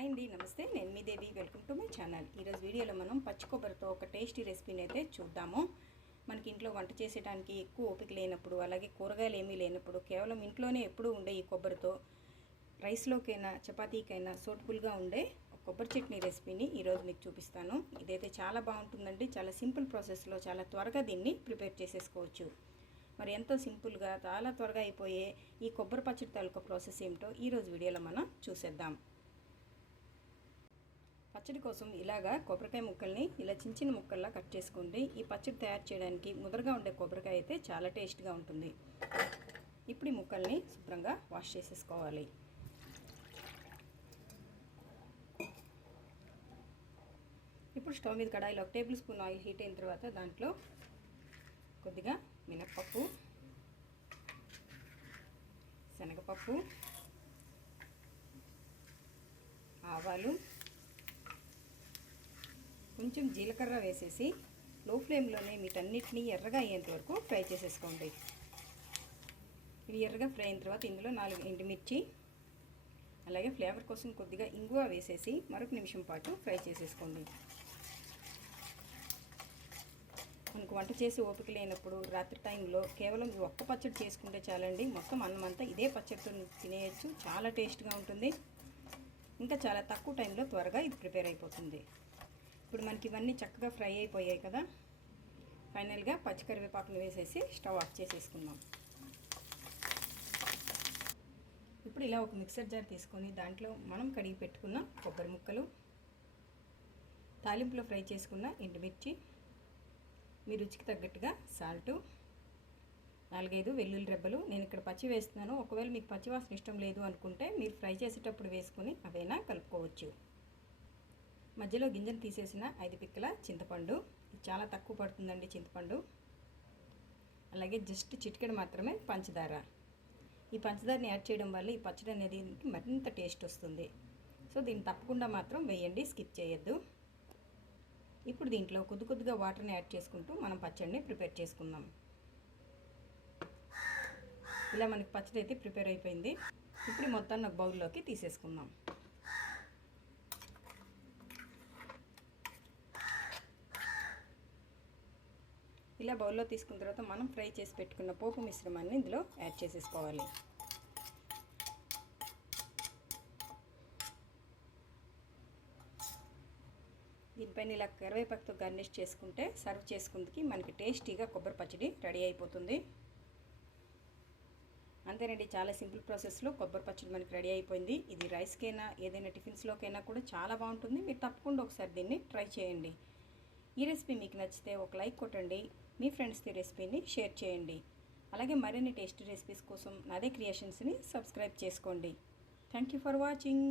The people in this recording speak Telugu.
హాయ్ అండి నమస్తే. నేను మీ Devi. Welcome to my channel. ఈరోజు వీడియోలో మనం పచ్చి కొబ్బరితో ఒక టేస్టీ రెసిపీని అయితే చూద్దాము. మనకి ఇంట్లో వంట చేసేటానికి ఎక్కువ ఓపిక లేనప్పుడు అలాగే కూరగాయలు ఏమీ లేనప్పుడు కేవలం ఇంట్లోనే ఎప్పుడూ ఉండే ఈ కొబ్బరితో రైస్లోకైనా చపాతీకైనా సూటబుల్గా ఉండే కొబ్బరి చట్నీ రెసిపీని ఈరోజు మీకు చూపిస్తాను. ఇదైతే చాలా బాగుంటుందండి. చాలా సింపుల్ ప్రాసెస్లో చాలా త్వరగా దీన్ని ప్రిపేర్ చేసేసుకోవచ్చు. మరి ఎంతో సింపుల్గా చాలా త్వరగా అయిపోయే ఈ కొబ్బరి పచ్చడి తాలూకా ప్రాసెస్ ఏమిటో ఈరోజు వీడియోలో మనం చూసేద్దాం. పచ్చడి కోసం ఇలాగా కొబ్బరికాయ ముక్కల్ని ఇలా చిన్న చిన్న ముక్కల్లా కట్ చేసుకోండి ఈ పచ్చడి తయారు చేయడానికి ముదరగా ఉండే కొబ్బరికాయ అయితే చాలా టేస్ట్గా ఉంటుంది. ఇప్పుడు ఈ ముక్కల్ని శుభ్రంగా వాష్ చేసేసుకోవాలి. ఇప్పుడు స్టవ్ మీద కడాయిలో ఒక టేబుల్ స్పూన్ ఆయిల్ హీట్ అయిన తర్వాత దాంట్లో కొద్దిగా మినప్పప్పు శనగపప్పు ఆవాలు కొంచెం జీలకర్ర వేసేసి లో ఫ్లేమ్లోనే వీటన్నిటిని ఎర్రగా అయ్యేంత వరకు ఫ్రై చేసేసుకోండి. ఇవి ఎర్రగా ఫ్రై అయిన తర్వాత ఇందులో నాలుగు ఎండుమిర్చి అలాగే ఫ్లేవర్ కోసం కొద్దిగా ఇంగువ వేసేసి మరొక నిమిషం పాటు ఫ్రై చేసేసుకోండి. మనకు వంట చేసి ఓపిక లేనప్పుడు రాత్రి టైంలో కేవలం ఈ ఒక్క పచ్చడి చేసుకుంటే చాలండి. మొత్తం అన్నం అంతా ఇదే పచ్చడితో తినేయచ్చు. చాలా టేస్ట్గా ఉంటుంది. ఇంకా చాలా తక్కువ టైంలో త్వరగా ఇది ప్రిపేర్ అయిపోతుంది. ఇప్పుడు మనకి ఇవన్నీ చక్కగా ఫ్రై అయిపోయాయి కదా. ఫైనల్గా పచ్చికరివేపాకులు వేసేసి స్టవ్ ఆఫ్ చేసేసుకుందాం. ఇప్పుడు ఇలా ఒక మిక్సర్ జార్ తీసుకొని దాంట్లో మనం కడిగి పెట్టుకున్న కొబ్బరి ముక్కలు తాలింపులో ఫ్రై చేసుకున్న ఎండుమిర్చి మీ రుచికి తగ్గట్టుగా సాల్టు నాలుగైదు వెల్లుల్లి రెబ్బలు. నేను ఇక్కడ పచ్చి వేస్తున్నాను. ఒకవేళ మీకు పచ్చివాసన ఇష్టం లేదు అనుకుంటే మీరు ఫ్రై చేసేటప్పుడు వేసుకొని అవైనా కలుపుకోవచ్చు. మధ్యలో గింజలు తీసేసిన ఐదు పిక్కల చింతపండు. చాలా తక్కువ పడుతుందండి చింతపండు. అలాగే జస్ట్ చిటికెడు మాత్రమే పంచదార. ఈ పంచదారని యాడ్ చేయడం వల్ల ఈ పచ్చడి అనేది మరింత టేస్ట్ వస్తుంది. సో దీన్ని తప్పకుండా మాత్రం వేయండి స్కిప్ చేయొద్దు. ఇప్పుడు దీంట్లో కొద్ది కొద్దిగా వాటర్ని యాడ్ చేసుకుంటూ మనం పచ్చడిని ప్రిపేర్ చేసుకుందాం. ఇలా మనకి పచ్చడి అయితే ప్రిపేర్ అయిపోయింది. ఇప్పుడు మొత్తాన్ని ఒక బౌల్లోకి తీసేసుకుందాం. ఇలా బౌల్లో తీసుకున్న తర్వాత మనం ఫ్రై చేసి పెట్టుకున్న పోపు మిశ్రమాన్ని ఇందులో యాడ్ చేసేసుకోవాలి. దీనిపైన ఇలా కరివేపాకుతో గార్నిష్ చేసుకుంటే సర్వ్ చేసుకుందికి మనకి టేస్టీగా కొబ్బరి పచ్చడి రెడీ అయిపోతుంది. అంతేనండి చాలా సింపుల్ ప్రాసెస్లో కొబ్బరి పచ్చడి మనకి రెడీ అయిపోయింది. ఇది రైస్కైనా ఏదైనా టిఫిన్స్లోకైనా కూడా చాలా బాగుంటుంది. మీరు తప్పకుండా ఒకసారి దీన్ని ట్రై చేయండి. ఈ రెసిపీ మీకు నచ్చితే ఒక లైక్ కొట్టండి. మీ ఫ్రెండ్స్తో రెసిపీని షేర్ చేయండి. అలాగే మరిన్ని టేస్టీ రెసిపీస్ కోసం నాదే క్రియేషన్స్ని సబ్స్క్రైబ్ చేసుకోండి. Thank you for watching.